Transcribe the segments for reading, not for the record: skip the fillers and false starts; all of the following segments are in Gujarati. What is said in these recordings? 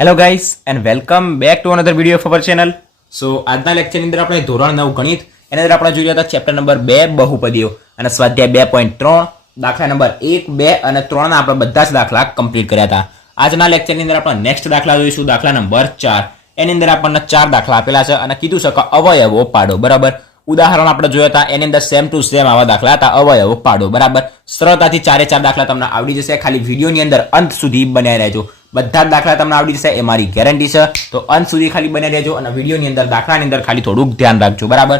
Hello guys and welcome back to another video of our channel. So આજના લેક્ચરની અંદર આપણે ધોરણ 9 ગણિત એના અંદર આપણે જોઈ રહ્યા હતા ચેપ્ટર નંબર 2 બહુપદીઓ અને સ્વાધ્યાય 2.3 દાખલા નંબર 1, 2 અને 3 ના આપણે બધા જ દાખલા કમ્પ્લીટ કર્યા હતા. આજના લેક્ચરની અંદર આપણે નેક્સ્ટ દાખલા જોઈશું, દાખલા નંબર 4. એની અંદર આપણને 4 દાખલા આપેલા છે અને કીધું છે કે અવયવો પાડો. બરાબર, ઉદાહરણ આપણે જોયા હતા એની અંદર સેમ ટુ સેમ આવા દાખલા હતા, અવયવો પાડો. બરાબર, સરળતાથી 4 દાખલા તમને આવડી જશે. ખાલી વિડીયોની અંદર અંત સુધી બન્યા રહેજો. બધા જ દાખલા તમને આવડી જશે એ મારી ગેરંટી છે. તો અંત સુધી ખાલી બને રહેજો અને વિડીયોની અંદર દાખલાની અંદર ખાલી થોડુંક ધ્યાન રાખજો. બરાબર,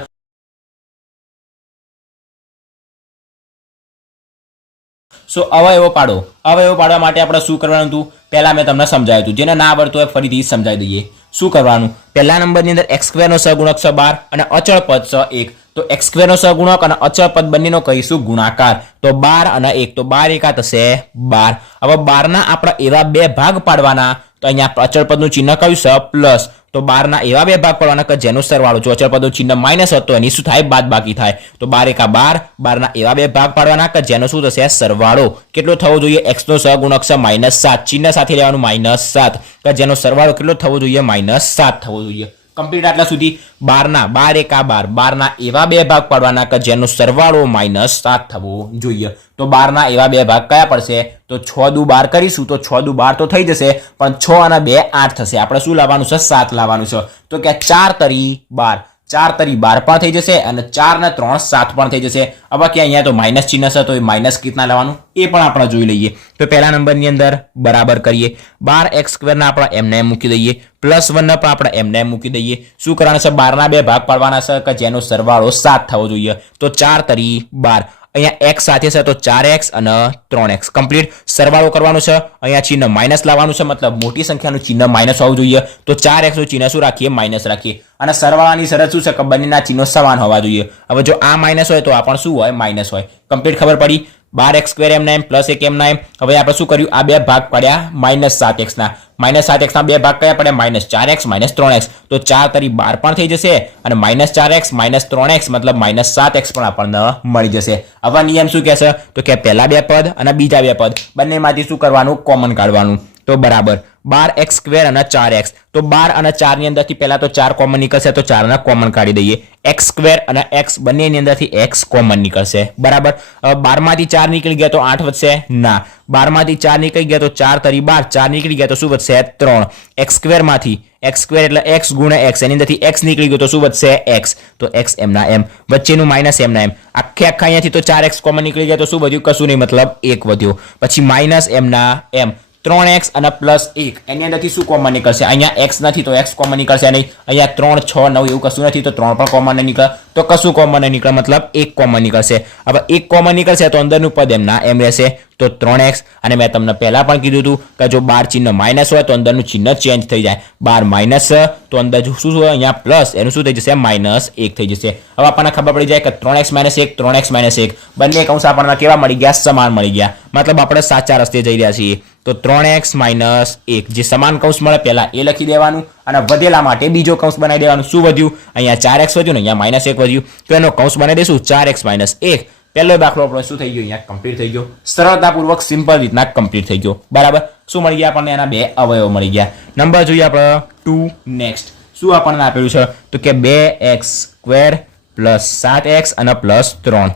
સો અવયવો પાડવા માટે આપણે શું કરવાનું હતું પહેલા મેં તમને સમજાવ્યું હતું. જેને ના આવડતું હોય ફરીથી સમજાવી દઈએ. શું કરવાનું, પહેલા નંબરની અંદર x² નો સહગુણક છે 12 અને અચળ પદ છે 1. તો x² નો સહગુણક અને અચળ પદ બંનેનો કહીશું ગુણાકાર. તો 12 અને 1, તો 12 એકા થશે 12. હવે 12 ના આપણે એવા બે ભાગ પાડવાના, તો અહીંયા અચળ પદનું ચિહ્ન કયું છે પ્લસ. તો 12 ના એવા બે ભાગ પાડવાના કે જેનો સરવાળો, જો અચળ પદનું ચિહ્ન માઇનસ હતો એની શું થાય, બાદ બાકી થાય. તો 12 એકા 12, 12 ના એવા બે ભાગ પાડવાના કે જેનો શું થશે, સરવાળો. કેટલો થવો જોઈએ, x નો સહગુણક છે -7, ચિહ્ન સાથે લેવાનું -7, કે જેનો સરવાળો કેટલો થવો જોઈએ, -7 થવો જોઈએ. કમ્પ્લીટ આટલા સુધી. 12 એકા 12, 12 ના એવા બે ભાગ પાડવાના કે જેનો સરવાળો -7 થવો જોઈએ. તો 12 ના એવા બે ભાગ કયા પડશે, તો 6 દુ 12 કરીશું તો 6 દુ 12 તો થઈ જશે, પણ 6 અને 2 8 થશે. આપણે શું લાવવાનું છે, 7 લાવવાનું છે. તો કે 4 તરી 12, 4 તરી 12 પણ થઈ જશે અને 4 ને 3 7 પણ થઈ જશે. હવે કે અહીંયા તો માઇનસ ચિહ્ન છે, તો એ માઇનસ કેટલા લેવાનું એ પણ આપણે જોઈ લઈએ. તો પહેલા નંબરની અંદર બરાબર કરીએ. 12x² ના આપણે એમને મૂકી દઈએ, +1 ને પણ આપણે એમને મૂકી દઈએ. શું કરવાનું છે, 12 ના બે ભાગ પાડવાના છે કે જેનો સરવાળો 7 થવો જોઈએ. તો 4 તરી 12, અહીંયા x સાથે છે તો 4x અને 3x. કમ્પ્લીટ સરવાળો કરવાનો છે. અહીંયા ચિહ્ન માઇનસ લાવવાનું છે, મતલબ મોટી સંખ્યાનું ચિહ્ન માઇનસ હોવું જોઈએ. તો 4x નું ચિહ્ન શું રાખીએ, માઇનસ રાખીએ. અને સરવાળાની શરત શું છે કે બંનેના ચિહ્નો સમાન હોવા જોઈએ. હવે જો આ માઇનસ હોય તો આ પણ શું હોય, માઇનસ હોય. કમ્પ્લીટ ખબર પડી. 12x² એમના એમ +1 એમના એમ. હવે આપણે શું કર્યું, આ બે ભાગ પડ્યા -7x ના. -7x ના બે ભાગ કયા પડ્યા, -4x -3x. તો 4 તરી 12 પણ થઈ જશે અને -4x -3x મતલબ -7x પણ આપણને મળી જશે. હવે નિયમ શું કહેશે, તો કે પહેલા બે પદ અને બીજા બે પદ બંનેમાંથી શું કરવાનું, કોમન કાઢવાનું. તો બરાબર 12x² અને 4x. તો 12 અને 4 ની અંદરથી પહેલા તો 4 કોમન નીકળશે, તો 4 ને કોમન કાઢી દઈએ. x² અને x બંનેની અંદરથી x કોમન નીકળશે. બરાબર, હવે 12 માંથી 4 નીકળી ગયા તો 8 વધશે, ના. 12 માંથી 4 નીકળી ગયા તો 4 તરી 12, 4 નીકળી ગયા તો શું વધશે, 3. x² માંથી, x² એટલે x ગુણ્યા x, એની અંદરથી x નીકળી ગયો તો શું વધશે, x. તો x એમના એમ, વચ્ચેનું માઇનસ એમના એમ. આખે આખા અહીંયાથી તો 4x કોમન નીકળી ગયા તો શું વધ્યું, કશું નહીં, મતલબ 1 વધ્યો. પછી માઇનસ એમના એમ, 3x અને +1 એની અંદરથી શું કોમન નીકળશે, અહીંયા x નથી તો x કોમન નીકળશે નહીં. અહીંયા 3, 6, 9 એવું કશું નથી તો 3 પણ કોમન નહીં નીકળે. તો કશું કોમન નહીં નીકળે, મતલબ 1 કોમન નીકળશે. હવે 1 કોમન નીકળશે તો અંદરનું પદ એમના એમ રહેશે. તો 3x, અને મેં તમને પહેલા પણ કીધું હતું કે જો 12 ચિહ્ન માઇનસ હોય તો અંદરનું ચિહ્ન ચેન્જ થઈ જાય. 12 માઇનસ તો અંદર શું હોય, અહીંયા પ્લસ, એનું શું થઈ જશે, -1 થઈ જશે. હવે આપણને ખબર પડી જાય કે 3x - 1, 3x - 1 બંને કૌંસ આપણને કેવા મળી ગયા, સમાન મળી ગયા. મતલબ આપણે સાચા રસ્તે જઈ રહ્યા છીએ. તો 3x - 1, જે સમાન કૌંસ મળે પહેલા એ લખી દેવાનું અને વધેલા માટે બીજો કૌંસ બનાવી દેવાનું. શું વધ્યું, અહીંયા 4x વધ્યું ને અહીંયા -1 વધ્યું, તો એનો કૌંસ બનાવી દઈશું 4x - 1. પહેલો દાખલો આપણો શું થઈ ગયો, અહીંયા કમ્પ્લીટ થઈ ગયો. સરળતાપૂર્વક સિમ્પલ રીતના કમ્પ્લીટ થઈ ગયો. બરાબર, શું મળી ગયા આપણને, એના બે અવયવો મળી ગયા. નંબર જોઈએ આપણે 2. નેક્સ્ટ શું આપણને આપેલું છે, તો કે 2x² + 7x અને +3.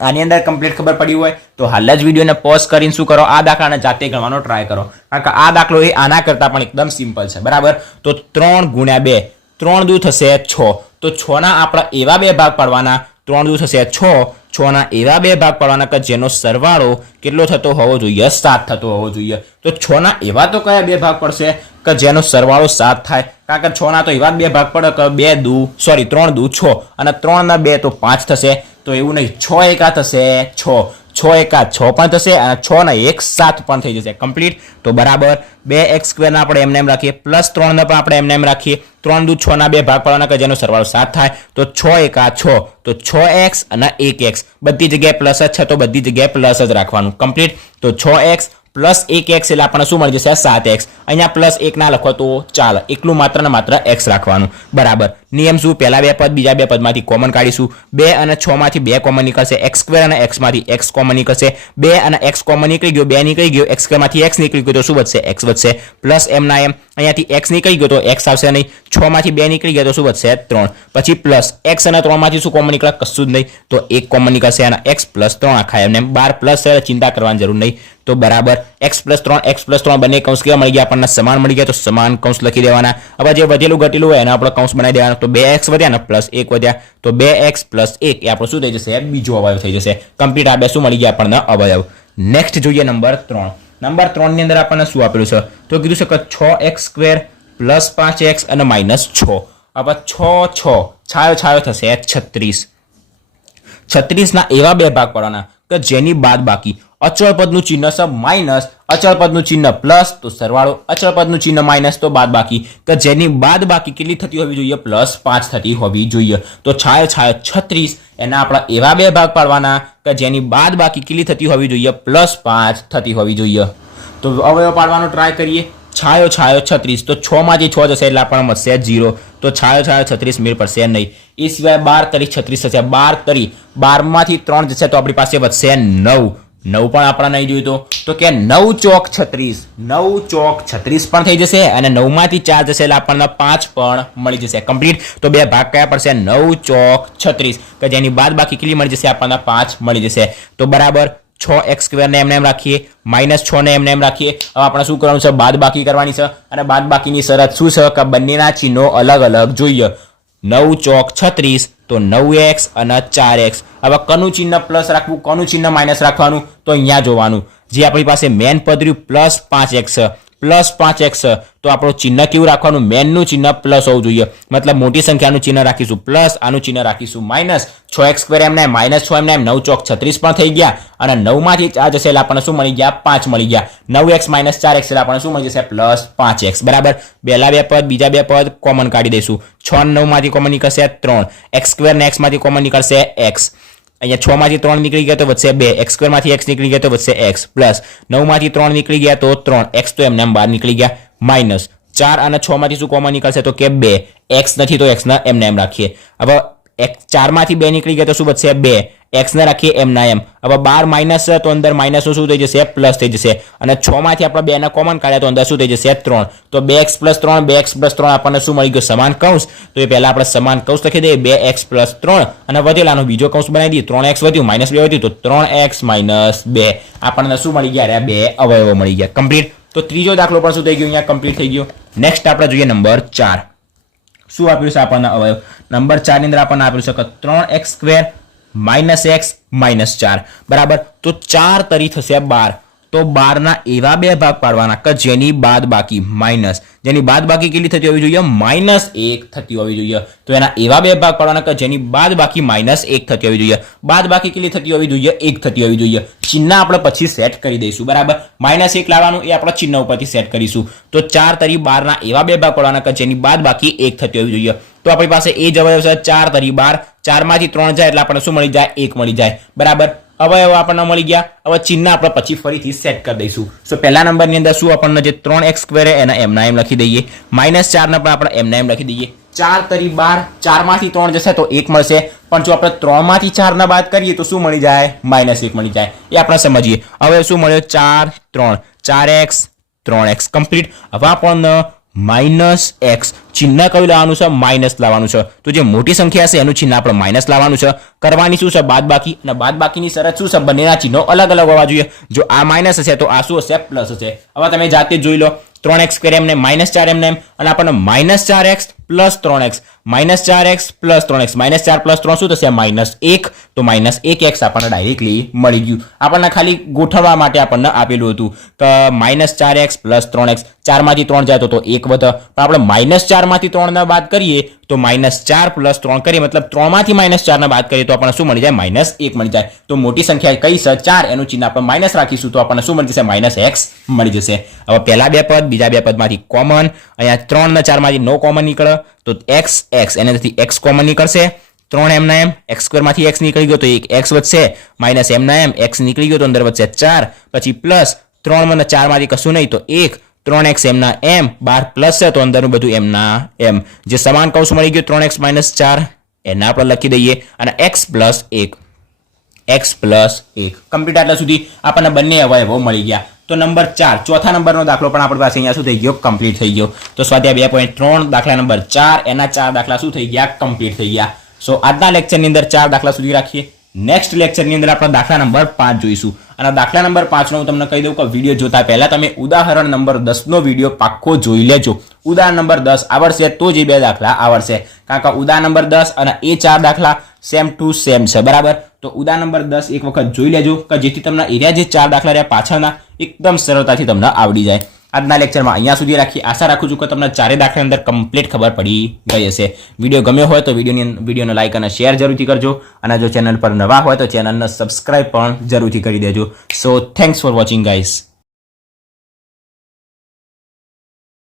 આની અંદર કમ્પ્લીટ ખબર પડી હોય તો હાલ જ વિડીયોને પોઝ કરીને શું કરો, આ દાખલાને જાતે ગણવાનો ટ્રાય કરો. કારણ કે આ દાખલો એ આના કરતાં પણ એકદમ સિમ્પલ છે. બરાબર, તો 3 ગુણ્યા 2, 3 દુ થશે 6. તો 6 ના આપણા એવા બે ભાગ પાડવાના, 3 દુ થશે 6, 6 ના એવા બે ભાગ પાડવાના કે જેનો સરવાળો કેટલો થતો હોવો જોઈએ, 7 થતો હોવો જોઈએ. તો 6 ના એવા તો કયા બે ભાગ પડશે કે જેનો સરવાળો 7 થાય, કારણ કે 6 ના તો એવા બે ભાગ પડે કે 3 દુ 6 અને 3 ના 2 તો 5 થશે. તો એવું નહીં, 6 એકા થશે 6, 6 એકા 6 પણ થશે અને 6 ના 1 7 પણ થઈ જશે. કમ્પ્લીટ. તો બરાબર 2x² ના આપણે એમને એમ રાખીએ, +3 ને પણ આપણે એમને એમ રાખીએ. 3 દુ 6 ના બે ભાગ પાડવાના કે જેનો સરવાળો 7 થાય. તો 6 એકા 6, તો 6x અને 1x બધી જગ્યાએ પ્લસ જ છે તો બધી જગ્યાએ પ્લસ જ રાખવાનું. કમ્પ્લીટ. તો 6x + 1x એટલે આપણને શું મળી જશે, 7x. અહીંયા +1 ના લખો તો ચાલે, એકલું માત્ર ને માત્ર x રાખવાનું. બરાબર, નિયમ શું? પહેલા બે પદ બીજા બે પદમાંથી કોમન કાઢીશું. 2 અને 6 માંથી 2 કોમન નીકળશે. x² અને x માંથી x કોમન નીકળશે. 2 અને x કોમન નીકળી ગયો, 2 નીકળી ગયો, x² માંથી x નીકળી ગયો તો શું વધશે? x વધશે. પ્લસ m ના m, અહીંયાથી x નીકળી ગયો તો x આવશે નહીં. 6 માંથી 2 નીકળી ગયા તો શું વધશે? 3. પછી પ્લસ x અને 3 માંથી શું કોમન નીકળે? કશું જ નહીં, તો 1 કોમન નીકળશે અને x પ્લસ 3 આખા એમને 12 પ્લસ ચિંતા કરવાની જરૂર નહીં. તો બરાબર x પ્લસ 3 બંને કૌંસ કેવા મળી ગયા? આપણને સમાન મળી ગયા, તો સમાન કૌંસ લખી દેવાના. હવે જે વધેલું ઘટેલું હોય એના આપણે કૌંસ બનાવી દેવાના. તો 2x વધ્યા ને પ્લસ 1 વધ્યા, તો 2x પ્લસ 1 એ આપણો શું થઈ જશે? બીજો અવયવ થઈ જશે. કમ્પ્લીટ આ બે શું મળી ગયા આપણને? અવયવ. નેક્સ્ટ જોઈએ નંબર 3. નંબર 3 ની અંદર આપણને શું આપેલું છે? તો કીધું છે કે 6x² પ્લસ 5x અને માઇનસ 6. હવે 6 છાયો થશે 36. 36 ના એવા બે ભાગ પાડવાના કે જેની બાદ બાકી અચળ પદનું ચિહ્ન છે માઇનસ, અચળ પદનું ચિહ્ન પ્લસ તો સરવાળો, અચળ પદનું ચિહ્ન માઇનસ તો બાદ બાકી, કે જેની બાદ બાકી કેટલી થતી હોવી જોઈએ? પ્લસ 5 થતી હોવી જોઈએ. તો છાયો 36 એના આપણા એવા બે ભાગ પાડવાના કે જેની બાદ બાકી કેટલી થતી હોવી જોઈએ? પ્લસ 5 થતી હોવી જોઈએ. તો અવયવ પાડવાનો ટ્રાય કરીએ. છાયો 36 તો 6 માંથી 6 જશે એટલે આપણને મળશે 0. તો છાયો 36 મેળ પડશે નહીં. એ સિવાય 12 તરી 36 થશે. 12 તરી 12 માંથી 3 જશે તો આપણી પાસે વધશે 9. 9 પણ આપણા નહીં જોયું તો કે 9 ચોક 36, 9 ચોક 36 પણ થઈ જશે અને 9 માંથી 4 જશે એટલે આપણને 5 પણ મળી જશે. કમ્પ્લીટ. તો બે ભાગ કયા પડશે? 9 ચોક 36 કે જેની બાદ બાકી કેટલી મળી જશે? આપણને 5 મળી જશે. તો બરાબર 6x² ને એમને એમ રાખીએ, માઇનસ 6 ને એમને એમ રાખીએ. હવે આપણે શું કરવાનું છે? બાદ બાકી કરવાની છે અને બાદ બાકીની શરત શું છે? કે બંનેના ચિહ્નો અલગ અલગ જોઈએ. 9 ચોક 36 તો 9x અને 4x. હવે કનું ચિહ્ન પ્લસ રાખવું, કનું ચિહ્ન માઇનસ રાખવાનું? તો અહીંયા જોવાનું જે આપણી પાસે મેન પદ રહ્યું પ્લસ 5x, પ્લસ 5x તો આપણું ચિહ્ન કેવું રાખવાનું? મેનનું ચિહ્ન પ્લસ હોવું જોઈએ. મતલબ મોટી સંખ્યાનું ચિહ્ન રાખીશું પ્લસ, આનું ચિહ્ન રાખીશું માઇનસ. 6x² એમને માઇનસ 6 એમને 9 ચોક 36 પણ થઈ ગયા અને 9 માંથી 4 જશે એટલે આપણને શું મળી ગયા? 5 મળી ગયા. 9x માઇનસ 4x એટલે આપણને શું મળી જશે? Plus 5x. બરાબર. પહેલા બે પદ બીજા બે પદ કોમન કાઢી દઈશું. 6 9 માંથી કોમન નીકળશે 3, x² ને x માંથી કોમન નીકળશે x. અહીંયા 6 માંથી 3 નીકળી ગયા તો વધશે 2, x² માંથી x નીકળી ગયા તો વધશે x, પ્લસ 9 માંથી 3 નીકળી ગયા તો 3, x તો એમને બહાર નીકળી ગયા, માઇનસ 4 અને 6 માંથી શું કોમન નીકળશે? તો કે 2, x નથી તો x ના એમને એમ રાખીએ. હવે 4 માંથી 2 નીકળી ગયા તો શું વધશે? 2, x ને રાખીએ એમ ના એમ. હવે 12 માઇનસ તો અંદર માઇનસ શું થઈ જશે? પ્લસ થઈ જશે અને 6 માંથી આપણે 2 ના કોમન કાઢ્યા તો અંદર શું થઈ જશે? 3. તો 2x પ્લસ 3, 2x પ્લસ 3 આપણને શું મળી ગયો? સમાન કૌંસ. તો એ પહેલા આપણે સમાન કૌંસ લખી દઈએ. 2x પ્લસ 3 અને વધેલાનો બીજો કૌંસ બનાવી દઈએ. 3x વધ્યું માઇનસ 2 વધ્યું તો 3x માઇનસ 2 આપણને શું મળી ગયા? બે અવયવો મળી ગયા. કમ્પ્લીટ. તો ત્રીજો દાખલો પણ શું થઈ ગયો? અહીંયા કમ્પ્લીટ થઈ ગયો. નેક્સ્ટ આપણે જોઈએ નંબર 4. શું આપ્યું છે આપણને અવયવ? નંબર 4 ની અંદર આપણને આપ્યું છે કે 3x² માઇનસ x માઇનસ 4. બરાબર. તો 4 તરી થશે 12. તો 12 ના એવા બે ભાગ પાડવાના કે જેની બાદ બાકી માઇનસ, જેની બાદ બાકી કેટલી થતી હોવી જોઈએ? -1 થતી હોવી જોઈએ. તો એના એવા બે ભાગ પાડવાના કે જેની બાદ બાકી -1 થતી હોવી જોઈએ. બાદ બાકી કેટલી થતી હોવી જોઈએ? 1 થતી હોવી જોઈએ. ચિહ્ન આપણે પછી સેટ કરી દઈશું. બરાબર. -1 લાવવાનું એ આપણે ચિહ્ન ઉપરથી સેટ કરીશું. તો 4 તરી 12 ના એવા બે ભાગ પાડવાના કે જેની બાદ બાકી 1 થતી હોવી જોઈએ. તો આપણી પાસે એ જ અવયવ છે. 4 તરી 12, 4 માંથી 3 જાય એટલે આપણને શું મળી જાય? 1 મળી જાય. બરાબર. અવયવ આપણને મળી ગયા. હવે ચિહ્ન આપણે પછી ફરીથી સેટ કરી દઈશું. સો પહેલા નંબરની અંદર શું આપણને જે 3x² એના એમના એમ લખી દઈએ. -4 ને પણ આપણે એમના એમ લખી દઈએ. 4 તરી 12, 4 માંથી 3 જશે તો 1 મળશે. પણ જો આપણે 3 માંથી 4 ના બાદ કરીએ તો શું મળી જાય? -1 મળી જાય. એ આપણે સમજીએ. હવે શું મળ્યો? 4 3, 4x 3x. કમ્પ્લીટ. હવે આપણને -x ચિહ્ન કયું લાવવાનું છે? માઇનસ લાવવાનું છે. તો જે મોટી સંખ્યા છે એનું ચિહ્ન આપણે માઇનસ લાવવાનું છે. કરવાની શું છે? બાદ બાકી. અને બાદ બાકીની શરત શું છે? બંનેના ચિહ્નો અલગ અલગ હોવા જોઈએ. જો આ માઇનસ હશે તો આ શું હશે? પ્લસ હશે. હવે તમે જાતે જોઈ લો. 3x² એમને -4 એમને એમ અને આપણને -4x plus 3x, -4x plus 3x, -4 plus 3 શું થશે? -1. તો -1x આપણને ડાયરેક્ટલી મળી ગયું. આપણને ખાલી ગોઠવવા માટે આપણને આપેલું હતું કે -4x પ્લસ 3x. 4 માંથી 3 જાય તો 1 વધે. પણ આપણે -4 માંથી 3 ના બાદ કરીએ તો -4 પ્લસ 3 કરીએ, મતલબ 3 માંથી -4 ના બાદ કરીએ તો આપણને શું મળી જાય? -1 મળી જાય. તો મોટી સંખ્યા કઈ છે? 4. એનું ચિહ્ન આપણે માઇનસ રાખીશું તો આપણને શું મળી જશે? -x મળી જશે. હવે પહેલા બે પદ બીજા બે પદમાંથી કોમન. અહીંયા 3 ને 4 માંથી નો કોમન નીકળે તો x એનાથી x કોમન નીકળશે. 3 એમના એમ, x² માંથી x નીકળી ગયો તો 1 x વધશે, માઇનસ એમના એમ x નીકળી ગયો તો અંદર વધશે 4, પછી પ્લસ 3 અને 4 માંથી કશું નહીં તો 1, 3x એમના એમ, બાર પ્લસ છે તો અંદરનું બધું એમના એમ. જે સમાન કૌંસ મળી ગયું 3x - 4 એના આપણે લખી દઈએ અને x + 1 કમ્પ્લીટ. આટલા સુધી આપણને બંને અવયવો મળી ગયા. તો નંબર 4 ચોથા નંબરનો દાખલો પણ આપણી પાસે અહીંયા શું થઈ ગયો? કમ્પ્લીટ થઈ ગયો. તો સ્વાધ્યાય 2.3 દાખલા નંબર 4 એના 4 દાખલા શું થઈ ગયા? કમ્પ્લીટ થઈ ગયા. સો આજના લેક્ચરની અંદર 4 દાખલા સુધી રાખીએ. નેક્સ્ટ લેક્ચરની અંદર આપણે દાખલા નંબર 5 જોઈશું. અને દાખલા નંબર 5 નો હું તમને કહી દઉં કે વિડીયો જોતા પહેલા તમે ઉદાહરણ નંબર 10 નો વિડીયો પાક્કો જોઈ લેજો. ઉદાહરણ નંબર 10 આવડશે તો જ એ 2 દાખલા આવડશે. કારણ કે ઉદાહરણ નંબર 10 અને એ 4 દાખલા સેમ ટુ સેમ છે, બરાબર. તો ઉદાહરણ નંબર 10 એક વખત જોઈ લેજો કે જેથી તમને એરિયા જે 4 દાખલા રહ્યા પાછળના એકદમ સરળતાથી તમને આવડી જાય. આજના લેક્ચરમાં અહીંયા સુધી રાખી. આશા રાખું છું કે તમને 4 દાખલા અંદર કમ્પ્લીટ ખબર પડી ગઈ હશે. વિડીયો ગમ્યો હોય તો વિડીયોને લાઇક અને શેર જરૂરથી કરજો. અને જો ચેનલ પર નવા હોય તો ચેનલને સબસ્ક્રાઇબ પણ જરૂરથી કરી દેજો. સો થેન્ક્સ ફોર વોચિંગ ગાઈઝ.